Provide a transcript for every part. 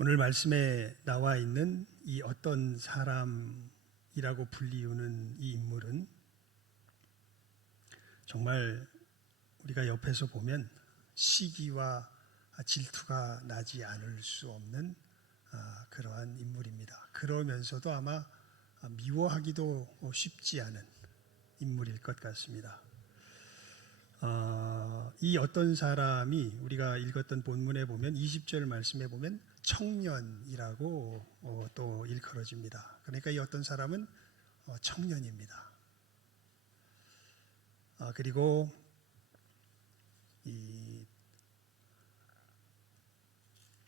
오늘 말씀에 나와 있는 이 어떤 사람이라고 불리우는 이 인물은 정말 우리가 옆에서 보면 시기와 질투가 나지 않을 수 없는 그러한 인물입니다. 그러면서도 아마 미워하기도 쉽지 않은 인물일 것 같습니다. 이 어떤 사람이 우리가 읽었던 본문에 보면 20절 말씀에 보면 청년이라고 또 일컬어집니다. 그러니까 이 어떤 사람은 청년입니다. 그리고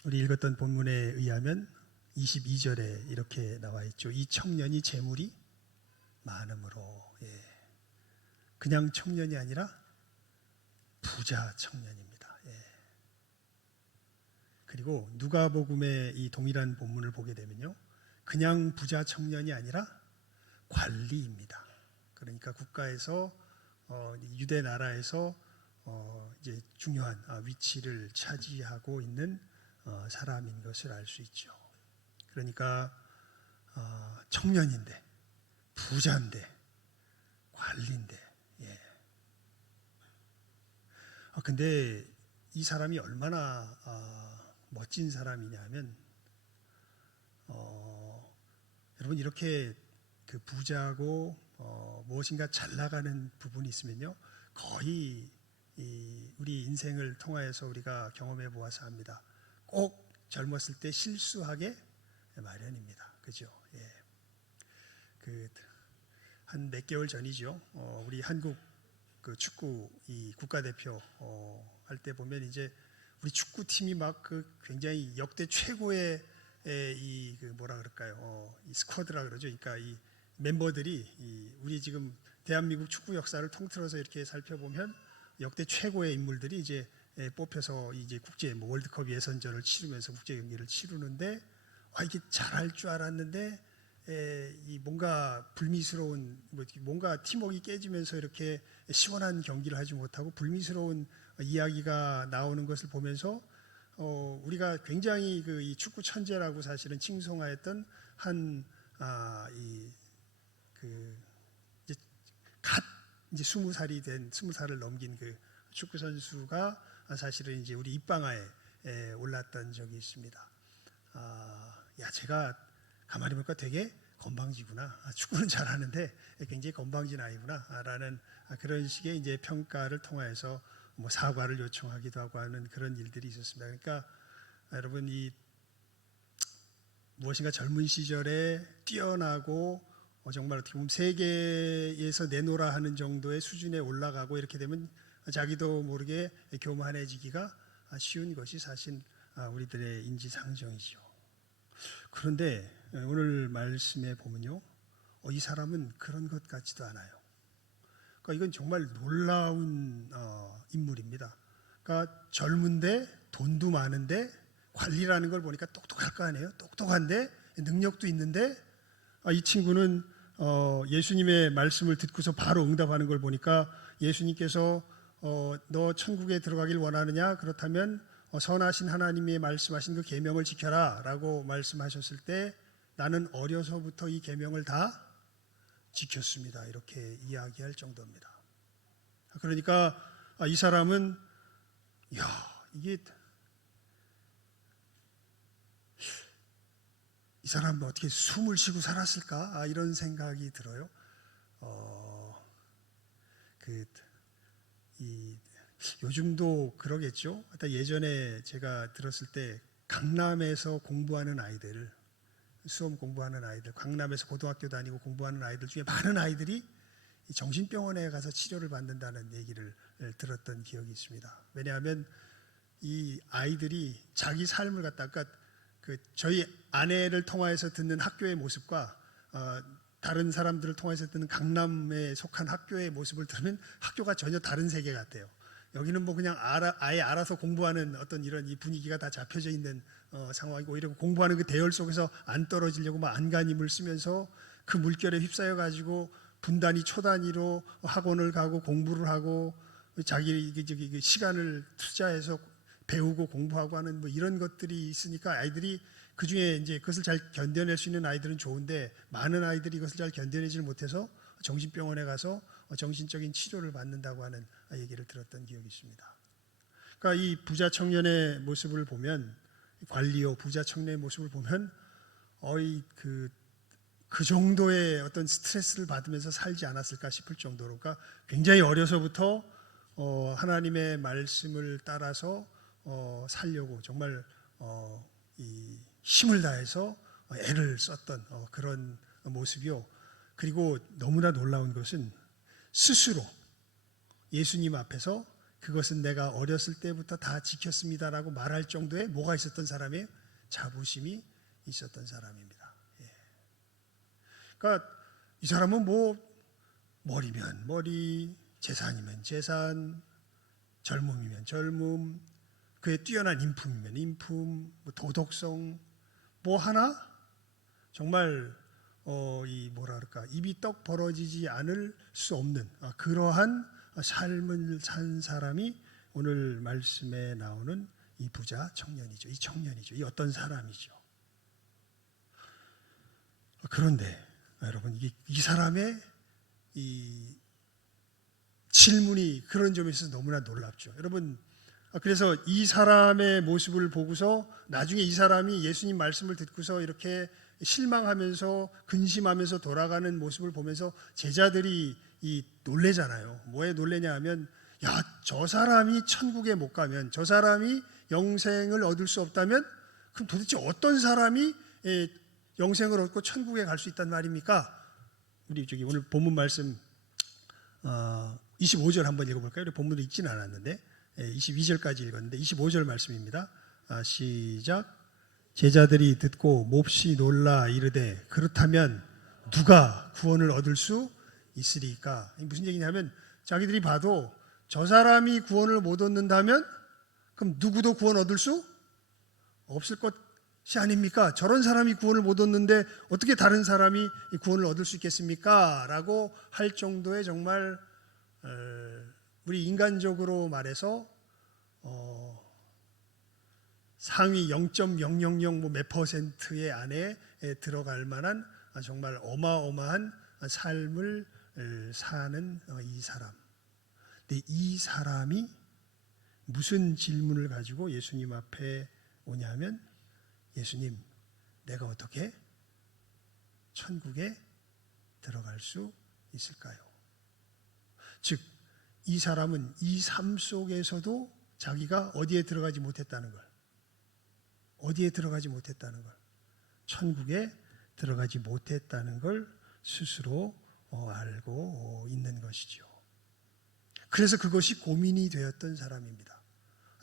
우리 읽었던 본문에 의하면 22절에 이렇게 나와 있죠. 이 청년이 재물이 많음으로, 그냥 청년이 아니라 부자 청년입니다. 그리고 누가복음의 이 동일한 본문을 보게 되면요, 그냥 부자 청년이 아니라 관리입니다. 그러니까 국가에서 유대 나라에서 이제 중요한 위치를 차지하고 있는 사람인 것을 알 수 있죠. 그러니까 청년인데 부자인데 관리인데, 근데 이 사람이 얼마나 멋진 사람이냐면, 여러분 이렇게 그 부자고 무엇인가 잘 나가는 부분이 있으면요, 거의 우리 인생을 통하여서 우리가 경험해 보아서 합니다. 꼭 젊었을 때 실수하게 마련입니다. 그죠? 한 몇 개월 전이죠. 우리 한국 그 축구 이 국가대표 할 때 보면 이제 우리 축구팀이 막 그 굉장히 역대 최고의 이 그 뭐라 그럴까요? 이 스쿼드라 그러죠. 그러니까 이 멤버들이 우리 지금 대한민국 축구 역사를 통틀어서 이렇게 살펴보면 역대 최고의 인물들이 이제 뽑혀서 이제 국제 월드컵 예선전을 치르면서 국제 경기를 치르는데, 이게 잘할 줄 알았는데 이 뭔가 불미스러운, 뭔가 팀워크가 깨지면서 이렇게 시원한 경기를 하지 못하고 불미스러운 이야기가 나오는 것을 보면서 우리가 굉장히 이 축구 천재라고 사실은 칭송하였던 이제 갓 이제 20살을 넘긴 그 축구 선수가 사실은 이제 우리 입방아에 올랐던 적이 있습니다. 제가 가만히 보니까 되게 건방지구나. 축구는 잘하는데 굉장히 건방진 아이구나. 라는 그런 식의 이제 평가를 통해서 뭐 사과를 요청하기도 하고 하는 그런 일들이 있었습니다. 그러니까 여러분, 이 무엇인가 젊은 시절에 뛰어나고 정말 어떻게 보면 세계에서 내놓으라 하는 정도의 수준에 올라가고 이렇게 되면 자기도 모르게 교만해지기가 쉬운 것이 사실 우리들의 인지상정이죠. 그런데 오늘 말씀에 보면요, 이 사람은 그런 것 같지도 않아요. 그러니까 이건 정말 놀라운 인물입니다. 그러니까 젊은데 돈도 많은데 관리라는 걸 보니까 똑똑할 거 아니에요. 똑똑한데 능력도 있는데, 이 친구는 예수님의 말씀을 듣고서 바로 응답하는 걸 보니까 예수님께서 너 천국에 들어가길 원하느냐? 그렇다면 선하신 하나님의 말씀하신 그 계명을 지켜라 라고 말씀하셨을 때, 나는 어려서부터 이 계명을 다 지켰습니다. 이렇게 이야기할 정도입니다. 그러니까 이 사람은 이게 이 사람은 어떻게 숨을 쉬고 살았을까? 이런 생각이 들어요. 요즘도 그러겠죠. 예전에 제가 들었을 때 강남에서 공부하는 아이들, 수험 공부하는 아이들, 강남에서 고등학교 다니고 공부하는 아이들 중에 많은 아이들이 정신병원에 가서 치료를 받는다는 얘기를 들었던 기억이 있습니다. 왜냐하면 이 아이들이 자기 삶을 갖다가 저희 아내를 통해서 듣는 학교의 모습과 다른 사람들을 통해서 듣는 강남에 속한 학교의 모습을 들으면 학교가 전혀 다른 세계 같아요. 여기는 뭐 그냥 아예 알아서 공부하는 어떤 이런 이 분위기가 다 잡혀져 있는 상황이고, 오히려 공부하는 그 대열 속에서 안 떨어지려고 막 안간힘을 쓰면서 그 물결에 휩싸여 가지고 분단위 초단위로 학원을 가고 공부를 하고 자기 시간을 투자해서 배우고 공부하고 하는 뭐 이런 것들이 있으니까 아이들이 그 중에 이제 그것을 잘 견뎌낼 수 있는 아이들은 좋은데 많은 아이들이 이것을 잘 견뎌내지 못해서 정신병원에 가서 정신적인 치료를 받는다고 하는 얘기를 들었던 기억이 있습니다. 그러니까 이 부자 청년의 모습을 보면, 관리요 부자 청년의 모습을 보면 그 정도의 어떤 스트레스를 받으면서 살지 않았을까 싶을 정도로, 그러니까 굉장히 어려서부터 하나님의 말씀을 따라서 살려고 정말 이 힘을 다해서 애를 썼던 그런 모습이요. 그리고 너무나 놀라운 것은 스스로 예수님 앞에서 그것은 내가 어렸을 때부터 다 지켰습니다라고 말할 정도의 뭐가 있었던 사람이에요? 자부심이 있었던 사람입니다. 그러니까 이 사람은 뭐 머리면 머리, 재산이면 재산, 젊음이면 젊음, 그의 뛰어난 인품이면 인품, 도덕성 뭐 하나 정말 이 뭐라 그럴까, 입이 떡 벌어지지 않을 수 없는 그러한 삶을 산 사람이 오늘 말씀에 나오는 이 부자 청년이죠. 이 청년이죠. 이 어떤 사람이죠. 그런데 여러분, 이 사람의 이 질문이 그런 점에 있어서 너무나 놀랍죠. 여러분, 그래서 이 사람의 모습을 보고서 나중에 이 사람이 예수님 말씀을 듣고서 이렇게 실망하면서 근심하면서 돌아가는 모습을 보면서 제자들이 놀래잖아요. 뭐에 놀래냐 하면, 야, 저 사람이 천국에 못 가면, 저 사람이 영생을 얻을 수 없다면 그럼 도대체 어떤 사람이 영생을 얻고 천국에 갈 수 있단 말입니까? 우리 오늘 본문 말씀 25절 한번 읽어볼까요? 우리 본문을 읽지는 않았는데 22절까지 읽었는데 25절 말씀입니다. 시작. 제자들이 듣고 몹시 놀라 이르되 그렇다면 누가 구원을 얻을 수 있으리까? 무슨 얘기냐면, 자기들이 봐도 저 사람이 구원을 못 얻는다면 그럼 누구도 구원 얻을 수 없을 것이 아닙니까? 저런 사람이 구원을 못 얻는데 어떻게 다른 사람이 구원을 얻을 수 있겠습니까? 라고 할 정도의 정말 우리 인간적으로 말해서 상위 0.000 몇 퍼센트의 안에 들어갈 만한 정말 어마어마한 삶을 사는 이 사람. 근데 이 사람이 무슨 질문을 가지고 예수님 앞에 오냐면, 예수님, 내가 어떻게 천국에 들어갈 수 있을까요? 즉, 이 사람은 이 삶 속에서도 자기가 어디에 들어가지 못했다는 걸, 천국에 들어가지 못했다는 걸 스스로 알고 있는 것이죠. 그래서 그것이 고민이 되었던 사람입니다.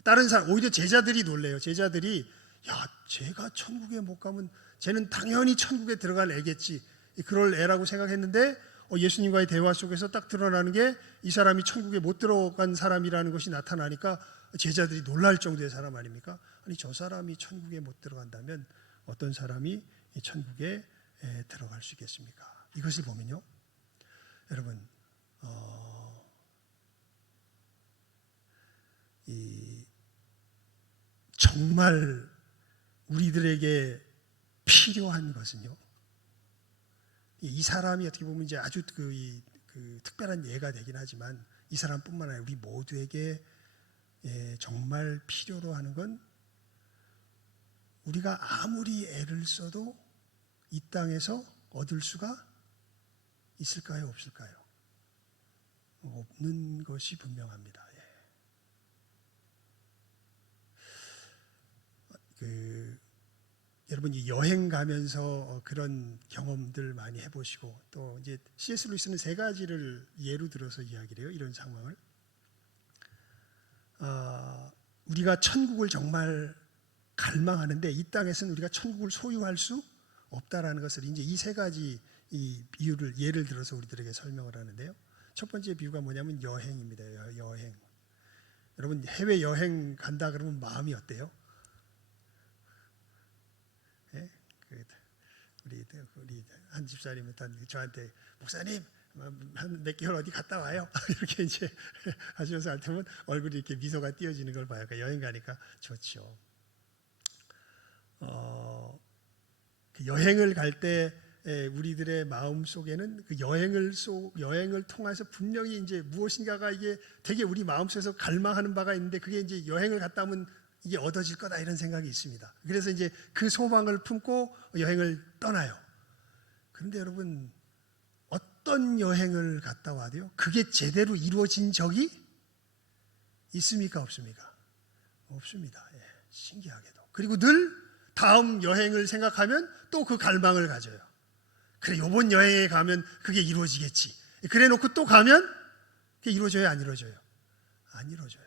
다른 사람, 오히려 제자들이 놀래요. 제자들이, 야, 쟤가 천국에 못 가면 쟤는 당연히 천국에 들어갈 애겠지, 그럴 애라고 생각했는데 예수님과의 대화 속에서 딱 드러나는 게 이 사람이 천국에 못 들어간 사람이라는 것이 나타나니까 제자들이 놀랄 정도의 사람 아닙니까? 아니, 저 사람이 천국에 못 들어간다면 어떤 사람이 천국에 들어갈 수 있겠습니까? 이것을 보면요, 여러분, 정말 우리들에게 필요한 것은요, 이 사람이 어떻게 보면 이제 아주 그 특별한 예가 되긴 하지만 이 사람뿐만 아니라 우리 모두에게 정말 필요로 하는 건, 우리가 아무리 애를 써도 이 땅에서 얻을 수가 있을까요? 없을까요? 없는 것이 분명합니다. 여러분, 이 여행 가면서 그런 경험들 많이 해보시고, 또 이제 C.S. 루이스는 3가지를 예로 들어서 이야기를 해요. 이런 상황을, 우리가 천국을 정말 갈망하는데 이 땅에서는 우리가 천국을 소유할 수 없다라는 것을 이제 이 3가지 이 비유를 예를 들어서 우리들에게 설명을 하는데요. 첫 번째 비유가 뭐냐면 여행입니다. 여행. 여러분, 해외 여행 간다 그러면 마음이 어때요? 우리 한 집사님은 저한테, 목사님 한 몇 개월 어디 갔다 와요? 이렇게 이제 하시면서 할 때면 얼굴이 이렇게 미소가 띄어지는 걸 봐요. 그러니까 여행 가니까 좋죠. 그 여행을 갈 때 우리들의 마음 속에는 그 여행을 통해서 분명히 이제 무엇인가가 이게 되게 우리 마음 속에서 갈망하는 바가 있는데 그게 이제 여행을 갔다 오면 이게 얻어질 거다 이런 생각이 있습니다. 그래서 이제 그 소망을 품고 여행을 떠나요. 그런데 여러분 어떤 여행을 갔다 와도요 그게 제대로 이루어진 적이 있습니까 없습니까? 없습니다. 예, 신기하게도. 그리고 늘 다음 여행을 생각하면 또 그 갈망을 가져요. 그래 이번 여행에 가면 그게 이루어지겠지. 그래 놓고 또 가면 그게 이루어져요 안 이루어져요? 안 이루어져요.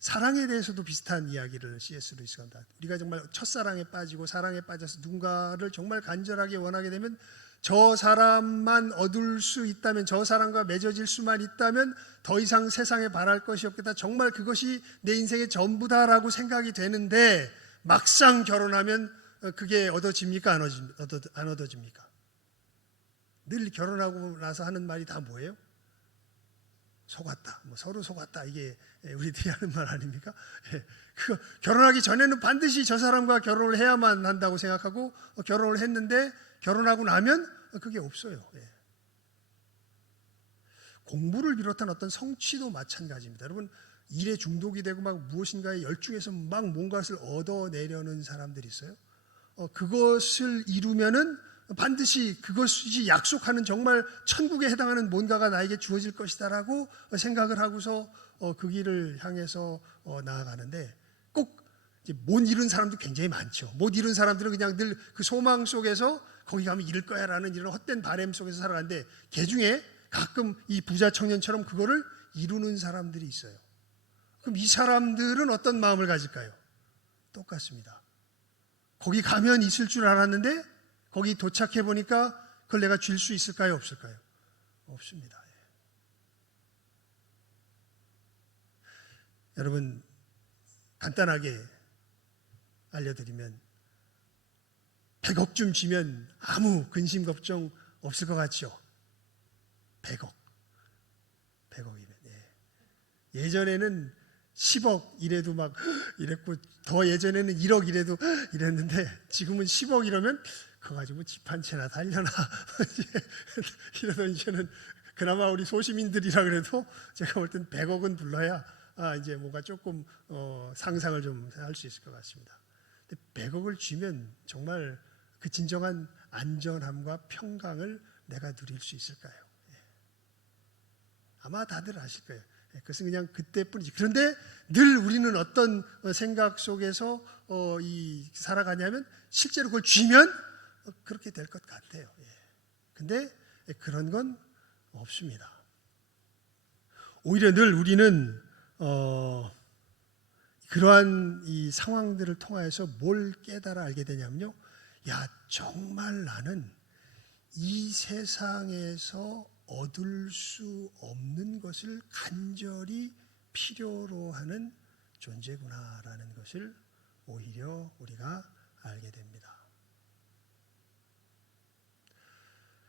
사랑에 대해서도 비슷한 이야기를 C.S. 루이스가 합니다. 우리가 정말 첫사랑에 빠지고 사랑에 빠져서 누군가를 정말 간절하게 원하게 되면 저 사람만 얻을 수 있다면 저 사람과 맺어질 수만 있다면 더 이상 세상에 바랄 것이 없겠다. 정말 그것이 내 인생의 전부다라고 생각이 되는데 막상 결혼하면 그게 얻어집니까? 안 얻어집니까? 늘 결혼하고 나서 하는 말이 다 뭐예요? 속았다. 서로 속았다. 이게 우리들이 하는 말 아닙니까? 결혼하기 전에는 반드시 저 사람과 결혼을 해야만 한다고 생각하고 결혼을 했는데 결혼하고 나면 그게 없어요. 공부를 비롯한 어떤 성취도 마찬가지입니다. 여러분 일에 중독이 되고 막 무엇인가에 열중해서 막 뭔가를 얻어내려는 사람들이 있어요. 그것을 이루면은 반드시 그것이 약속하는 정말 천국에 해당하는 뭔가가 나에게 주어질 것이다라고 생각을 하고서 그 길을 향해서 나아가는데 꼭 못 이룬 사람도 굉장히 많죠. 못 이룬 사람들은 그냥 늘 그 소망 속에서 거기 가면 이룰 거야라는 이런 헛된 바람 속에서 살아가는데 그 중에 가끔 이 부자 청년처럼 그거를 이루는 사람들이 있어요. 그럼 이 사람들은 어떤 마음을 가질까요? 똑같습니다. 거기 가면 있을 줄 알았는데 거기 도착해 보니까 그걸 내가 줄 수 있을까요? 없을까요? 없습니다. 여러분 간단하게 알려드리면 100억쯤 쥐면 아무 근심 걱정 없을 것 같죠? 100억이면 예전에는 10억 이래도 막 이랬고 더 예전에는 1억 이래도 이랬는데 지금은 10억 이러면 그거 가지고 집 한 채나 살려나 이러던 이제는 그나마 우리 소시민들이라 그래도 제가 볼 땐 100억은 불러야 이제 뭔가 조금 상상을 좀 할 수 있을 것 같습니다. 근데 100억을 쥐면 정말 그 진정한 안전함과 평강을 내가 누릴 수 있을까요? 아마 다들 아실 거예요. 그것은 그냥 그때뿐이지. 그런데 늘 우리는 어떤 생각 속에서 살아가냐면 실제로 그걸 쥐면 그렇게 될 것 같아요. 근데 그런 건 없습니다. 오히려 늘 우리는 그러한 이 상황들을 통하여서 뭘 깨달아 알게 되냐면요. 야, 정말 나는 이 세상에서 얻을 수 없는 것을 간절히 필요로 하는 존재구나라는 것을 오히려 우리가 알게 됩니다.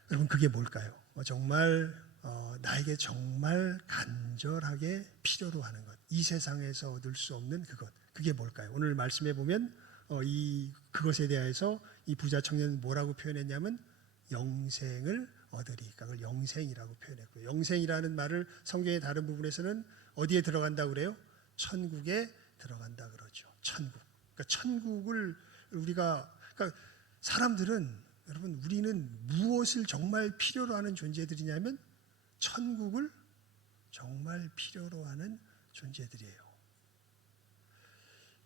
여러분 그게 뭘까요? 정말 나에게 정말 간절하게 필요로 하는 것, 이 세상에서 얻을 수 없는 그것, 그게 뭘까요? 오늘 말씀해 보면 그것에 대해서 이 부자 청년은 뭐라고 표현했냐면 영생을 얻으리까 그걸 영생이라고 표현했고요. 영생이라는 말을 성경의 다른 부분에서는 어디에 들어간다고 그래요? 천국에 들어간다 그러죠. 천국. 그러니까 천국을 그러니까 사람들은 여러분 우리는 무엇을 정말 필요로 하는 존재들이냐면 천국을 정말 필요로 하는 존재들이에요.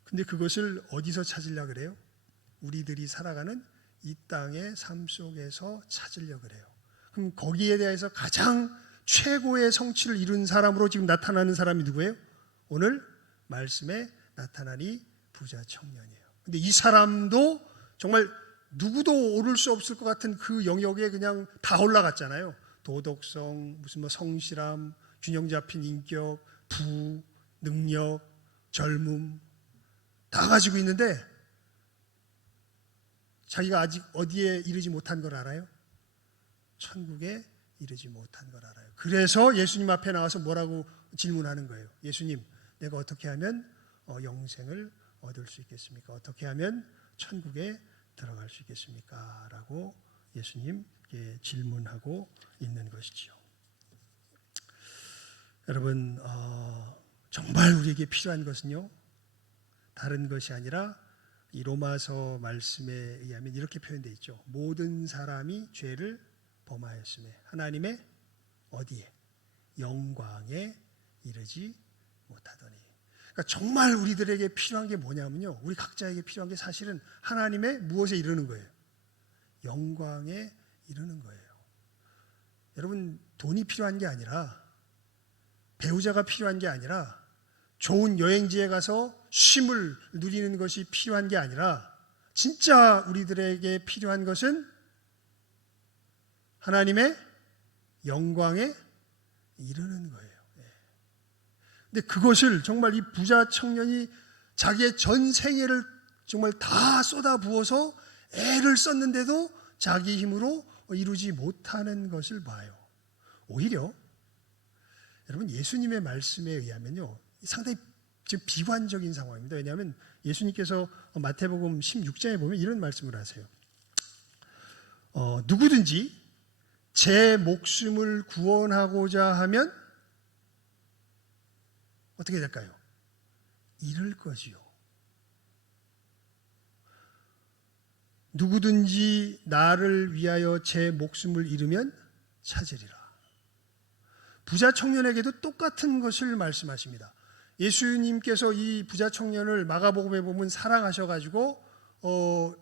근데 그것을 어디서 찾으려고 그래요? 우리들이 살아가는 이 땅의 삶 속에서 찾으려고 그래요. 그럼 거기에 대해서 가장 최고의 성취를 이룬 사람으로 지금 나타나는 사람이 누구예요? 오늘 말씀에 나타난 이 부자 청년이에요. 근데 이 사람도 정말 누구도 오를 수 없을 것 같은 그 영역에 그냥 다 올라갔잖아요. 도덕성, 무슨 성실함, 균형 잡힌 인격, 부, 능력, 젊음 다 가지고 있는데 자기가 아직 어디에 이르지 못한 걸 알아요? 천국에 이르지 못한 걸 알아요. 그래서 예수님 앞에 나와서 뭐라고 질문하는 거예요? 예수님, 내가 어떻게 하면 영생을 얻을 수 있겠습니까? 어떻게 하면 천국에 들어갈 수 있겠습니까? 라고 예수님께 질문하고 있는 것이지요. 여러분, 정말 우리에게 필요한 것은요, 다른 것이 아니라 이 로마서 말씀에 의하면 이렇게 표현되어 있죠. 모든 사람이 죄를 범하였음에 하나님의 어디에? 영광에 이르지 못하더니. 그러니까 정말 우리들에게 필요한 게 뭐냐면요, 우리 각자에게 필요한 게 사실은 하나님의 무엇에 이르는 거예요? 영광에 이르는 거예요. 여러분, 돈이 필요한 게 아니라, 배우자가 필요한 게 아니라, 좋은 여행지에 가서 쉼을 누리는 것이 필요한 게 아니라, 진짜 우리들에게 필요한 것은 하나님의 영광에 이르는 거예요. 근데 그것을 정말 이 부자 청년이 자기의 전 생애를 정말 다 쏟아부어서 애를 썼는데도 자기 힘으로 이루지 못하는 것을 봐요. 오히려 여러분, 예수님의 말씀에 의하면요, 상당히 지금 비관적인 상황입니다. 왜냐하면 예수님께서 마태복음 16장에 보면 이런 말씀을 하세요. 누구든지 제 목숨을 구원하고자 하면 어떻게 될까요? 잃을 것이요. 누구든지 나를 위하여 제 목숨을 잃으면 찾으리라. 부자 청년에게도 똑같은 것을 말씀하십니다. 예수님께서 이 부자 청년을 마가복음에 보면 사랑하셔가지고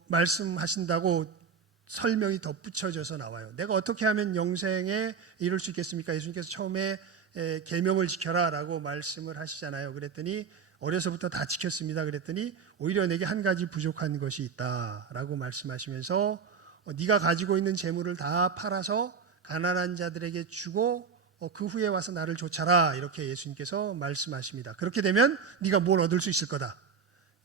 말씀하신다고 설명이 덧붙여져서 나와요. 내가 어떻게 하면 영생에 이룰 수 있겠습니까? 예수님께서 처음에 계명을 지켜라 라고 말씀을 하시잖아요. 그랬더니 어려서부터 다 지켰습니다. 그랬더니 오히려 내게 한 가지 부족한 것이 있다 라고 말씀하시면서 네가 가지고 있는 재물을 다 팔아서 가난한 자들에게 주고 그 후에 와서 나를 좇아라, 이렇게 예수님께서 말씀하십니다. 그렇게 되면 네가 뭘 얻을 수 있을 거다?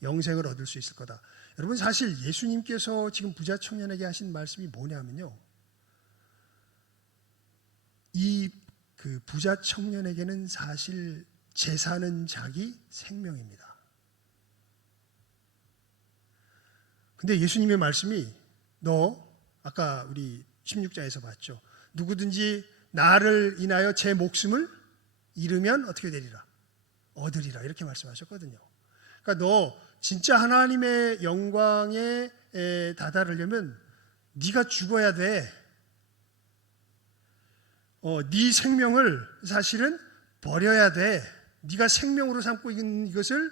영생을 얻을 수 있을 거다. 여러분, 사실 예수님께서 지금 부자 청년에게 하신 말씀이 뭐냐면요, 이 그 부자 청년에게는 사실 재산은 자기 생명입니다. 근데 예수님의 말씀이 너 아까 우리 16장에서 봤죠. 누구든지 나를 인하여 제 목숨을 잃으면 어떻게 되리라? 얻으리라, 이렇게 말씀하셨거든요. 그러니까 너 진짜 하나님의 영광에 다다르려면 네가 죽어야 돼. 네 생명을 사실은 버려야 돼. 네가 생명으로 삼고 있는 이것을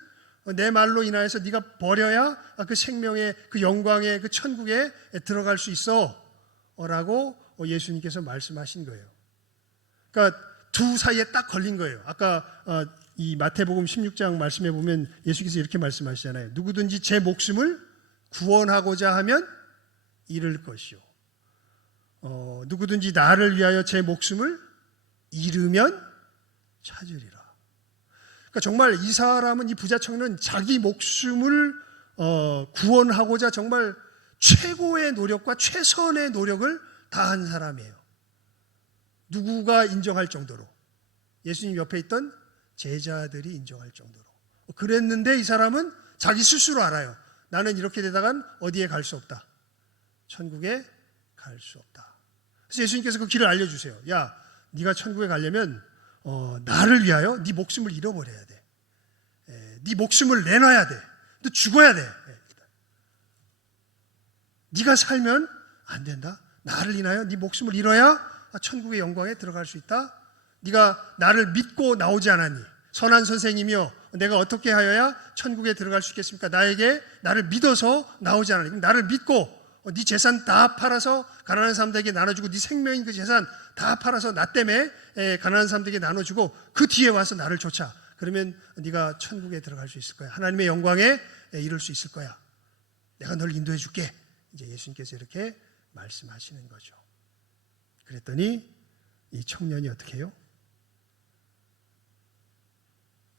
내 말로 인하여서 네가 버려야 그 생명의 그 영광의 그 천국에 들어갈 수 있어 라고 예수님께서 말씀하신 거예요. 그러니까 두 사이에 딱 걸린 거예요. 아까 이 마태복음 16장 말씀해 보면 예수께서 이렇게 말씀하시잖아요. 누구든지 제 목숨을 구원하고자 하면 잃을 것이요, 누구든지 나를 위하여 제 목숨을 잃으면 찾으리라. 그러니까 정말 이 사람은, 이 부자 청년은 자기 목숨을 구원하고자 정말 최고의 노력과 최선의 노력을 다한 사람이에요. 누구가 인정할 정도로? 예수님 옆에 있던 제자들이 인정할 정도로. 그랬는데 이 사람은 자기 스스로 알아요. 나는 이렇게 되다간 어디에 갈 수 없다. 천국에 갈 수 없다. 그래서 예수님께서 그 길을 알려주세요. 야, 네가 천국에 가려면 나를 위하여 네 목숨을 잃어버려야 돼. 네 목숨을 내놔야 돼. 너 죽어야 돼. 네가 살면 안 된다. 나를 인하여 네 목숨을 잃어야 천국의 영광에 들어갈 수 있다. 네가 나를 믿고 나오지 않았니? 선한 선생이며 내가 어떻게 하여야 천국에 들어갈 수 있겠습니까? 나를 믿어서 나오지 않았니? 나를 믿고 네 재산 다 팔아서 가난한 사람들에게 나눠주고, 네 생명인 그 재산 다 팔아서 나 때문에 가난한 사람들에게 나눠주고 그 뒤에 와서 나를 좇아. 그러면 네가 천국에 들어갈 수 있을 거야. 하나님의 영광에 이룰 수 있을 거야. 내가 널 인도해 줄게. 이제 예수님께서 이렇게 말씀하시는 거죠. 그랬더니 이 청년이 어떻게 해요?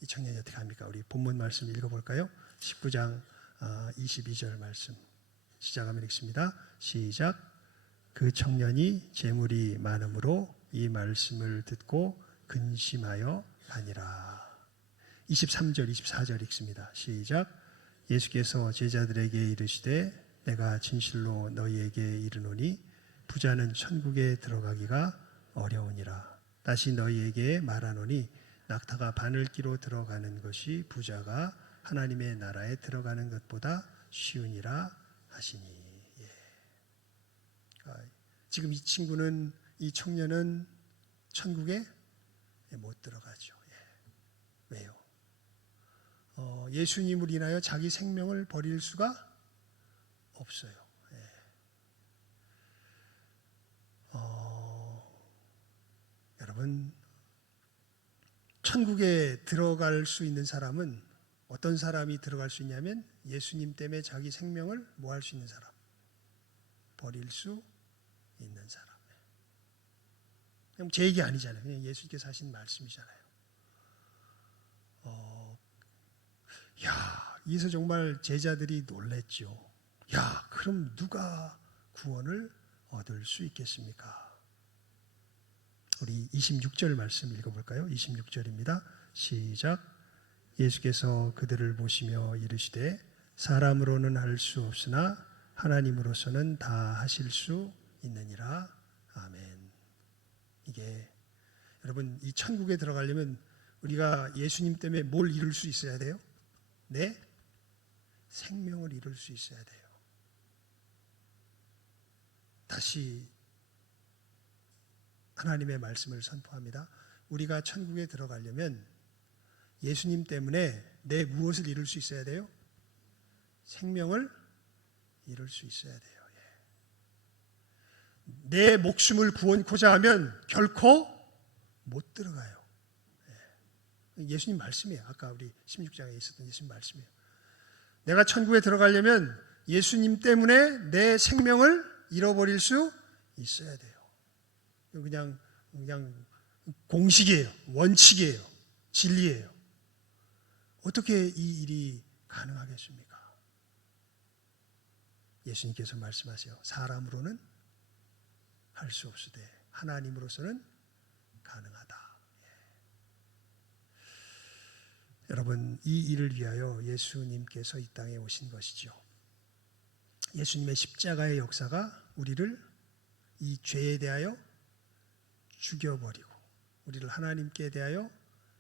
이 청년이 어떻게 합니까? 우리 본문 말씀 읽어볼까요? 19장 22절 말씀 시작하면 읽습니다. 시작. 그 청년이 재물이 많음으로 이 말씀을 듣고 근심하여 가니라. 23절 24절 읽습니다. 시작. 예수께서 제자들에게 이르시되 내가 진실로 너희에게 이르노니 부자는 천국에 들어가기가 어려우니라. 다시 너희에게 말하노니 낙타가 바늘기로 들어가는 것이 부자가 하나님의 나라에 들어가는 것보다 쉬우니라 하시니. 예. 지금 이 친구는, 이 청년은 천국에 못 들어가죠. 예. 왜요? 예수님을 인하여 자기 생명을 버릴 수가 없어요. 예. 여러분, 천국에 들어갈 수 있는 사람은 어떤 사람이 들어갈 수 있냐면 예수님 때문에 자기 생명을 뭐 할 수 있는 사람, 버릴 수 있는 사람. 그냥 제 얘기 아니잖아요. 그냥 예수님께서 하신 말씀이잖아요. 여기서 정말 제자들이 놀랬죠. 그럼 누가 구원을 얻을 수 있겠습니까? 우리 26절 말씀 읽어볼까요? 26절입니다. 시작. 예수께서 그들을 보시며 이르시되 사람으로는 할 수 없으나 하나님으로서는 다 하실 수 있느니라. 아멘. 이게 여러분, 이 천국에 들어가려면 우리가 예수님 때문에 뭘 이룰 수 있어야 돼요? 내 생명을 이룰 수 있어야 돼요. 다시 하나님의 말씀을 선포합니다. 우리가 천국에 들어가려면 예수님 때문에 내 무엇을 이룰 수 있어야 돼요? 생명을 이룰 수 있어야 돼요. 내 목숨을 구원코자 하면 결코 못 들어가요. 예수님 말씀이에요. 아까 우리 16장에 있었던 예수님 말씀이에요. 내가 천국에 들어가려면 예수님 때문에 내 생명을 잃어버릴 수 있어야 돼요. 그냥 공식이에요. 원칙이에요. 진리예요. 어떻게 이 일이 가능하겠습니까? 예수님께서 말씀하세요. 사람으로는 할 수 없으되 하나님으로서는 가능하다. 여러분, 이 일을 위하여 예수님께서 이 땅에 오신 것이죠. 예수님의 십자가의 역사가 우리를 이 죄에 대하여 죽여버리고 우리를 하나님께 대하여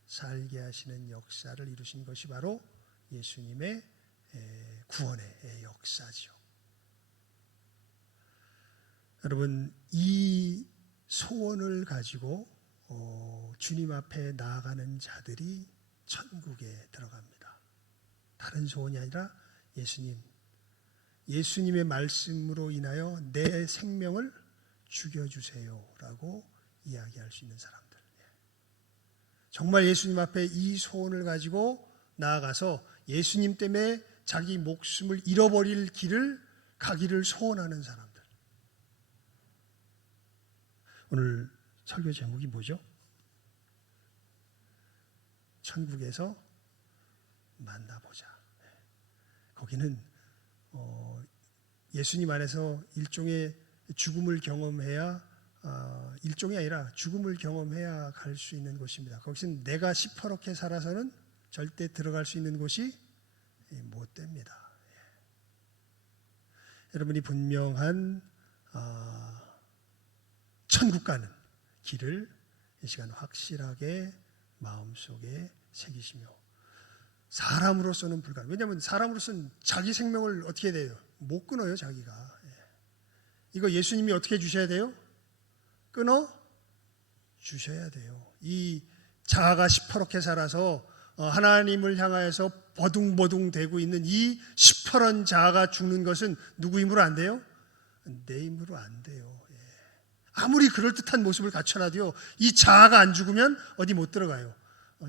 살게 하시는 역사를 이루신 것이 바로 예수님의 구원의 역사죠. 여러분, 이 소원을 가지고 주님 앞에 나아가는 자들이 천국에 들어갑니다. 다른 소원이 아니라 예수님의 말씀으로 인하여 내 생명을 죽여주세요라고 이야기할 수 있는 사람들. 정말 예수님 앞에 이 소원을 가지고 나아가서 예수님 때문에 자기 목숨을 잃어버릴 길을 가기를 소원하는 사람들. 오늘 설교 제목이 뭐죠? 천국에서 만나보자. 거기는 예수님 안에서 일종의 죽음을 경험해야, 일종이 아니라 죽음을 경험해야 갈 수 있는 곳입니다. 거기서는 내가 시퍼렇게 살아서는 절대 들어갈 수 있는 곳이 못 됩니다. 여러분이 분명한 천국 가는 길을 이 시간 확실하게 마음속에 새기시며, 사람으로서는 불가능. 왜냐하면 사람으로서는 자기 생명을 어떻게 해야 돼요? 못 끊어요, 자기가. 이거 예수님이 어떻게 주셔야 돼요? 끊어 주셔야 돼요. 이 자아가 시퍼렇게 살아서 하나님을 향하여서 버둥버둥 대고 있는 이 시퍼런 자아가 죽는 것은 누구 힘으로 안 돼요? 내 힘으로 안 돼요. 아무리 그럴듯한 모습을 갖춰놔도요, 이 자아가 안 죽으면 어디 못 들어가요?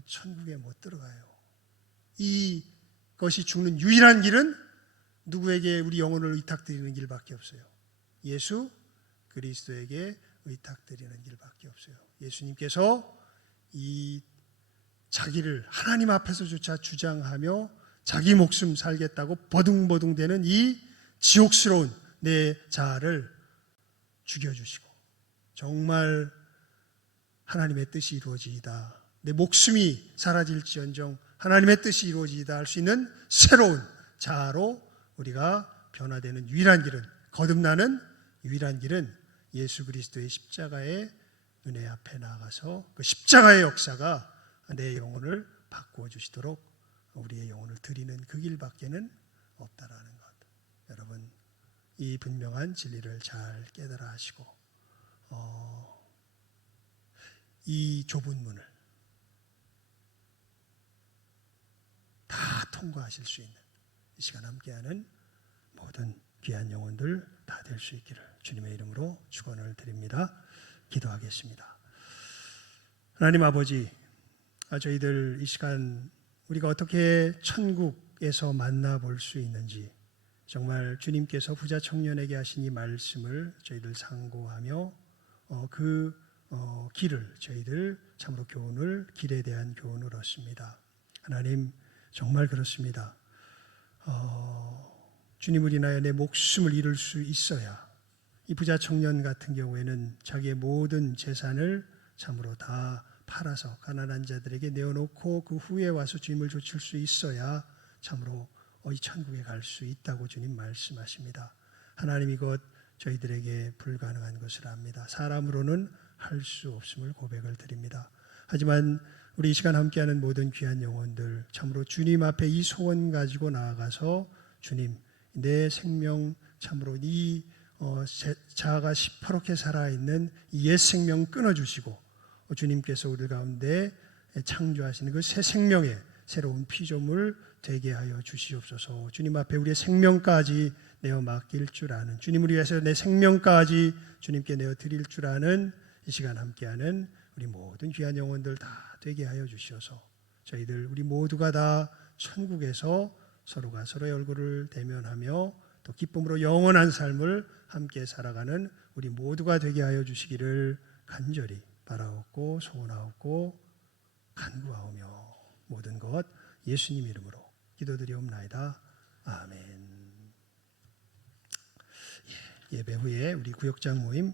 천국에 못 들어가요. 이것이 죽는 유일한 길은 누구에게 우리 영혼을 의탁드리는 길밖에 없어요. 예수 그리스도에게 의탁드리는 길밖에 없어요. 예수님께서 이 자기를 하나님 앞에서조차 주장하며 자기 목숨 살겠다고 버둥버둥대는 이 지옥스러운 내 자아를 죽여주시고, 정말 하나님의 뜻이 이루어지이다, 내 목숨이 사라질지언정 하나님의 뜻이 이루어지이다 할 수 있는 새로운 자아로 우리가 변화되는 유일한 길은, 거듭나는 유일한 길은 예수 그리스도의 십자가의 은혜 앞에 나아가서 그 십자가의 역사가 내 영혼을 바꾸어 주시도록 우리의 영혼을 드리는 그 길밖에는 없다라는 것. 여러분, 이 분명한 진리를 잘 깨달아 하시고 이 좁은 문을 다 통과하실 수 있는 이 시간 함께하는 모든 귀한 영혼들 다 될 수 있기를 주님의 이름으로 축원을 드립니다. 기도하겠습니다. 하나님 아버지, 저희들 이 시간 우리가 어떻게 천국에서 만나볼 수 있는지 정말 주님께서 부자 청년에게 하신 이 말씀을 저희들 상고하며 그 길을 저희들 참으로 교훈을, 길에 대한 교훈을 얻습니다. 하나님, 정말 그렇습니다. 주님을 인하여 내 목숨을 잃을 수 있어야, 이 부자 청년 같은 경우에는 자기의 모든 재산을 참으로 다 팔아서 가난한 자들에게 내어놓고 그 후에 와서 주님을 좇을 수 있어야 참으로 이 천국에 갈 수 있다고 주님 말씀하십니다. 하나님, 이것 저희들에게 불가능한 것을 압니다. 사람으로는 할 수 없음을 고백을 드립니다. 하지만 우리 이 시간 함께하는 모든 귀한 영혼들 참으로 주님 앞에 이 소원 가지고 나아가서 주님, 내 생명 참으로 이 자아가 시퍼렇게 살아있는 이 옛 생명 끊어주시고 주님께서 우리 가운데 창조하시는 그 새 생명의 새로운 피조물 되게 하여 주시옵소서. 주님 앞에 우리의 생명까지 내어 맡길 줄 아는, 주님을 위해서 내 생명까지 주님께 내어 드릴 줄 아는 이 시간 함께하는 우리 모든 귀한 영혼들 다 되게 하여 주시어서 저희들 우리 모두가 다 천국에서 서로가 서로의 얼굴을 대면하며 또 기쁨으로 영원한 삶을 함께 살아가는 우리 모두가 되게 하여 주시기를 간절히 바라옵고 소원하옵고 간구하오며 모든 것 예수님 이름으로 기도드리옵나이다. 아멘. 예배 후에 우리 구역장 모임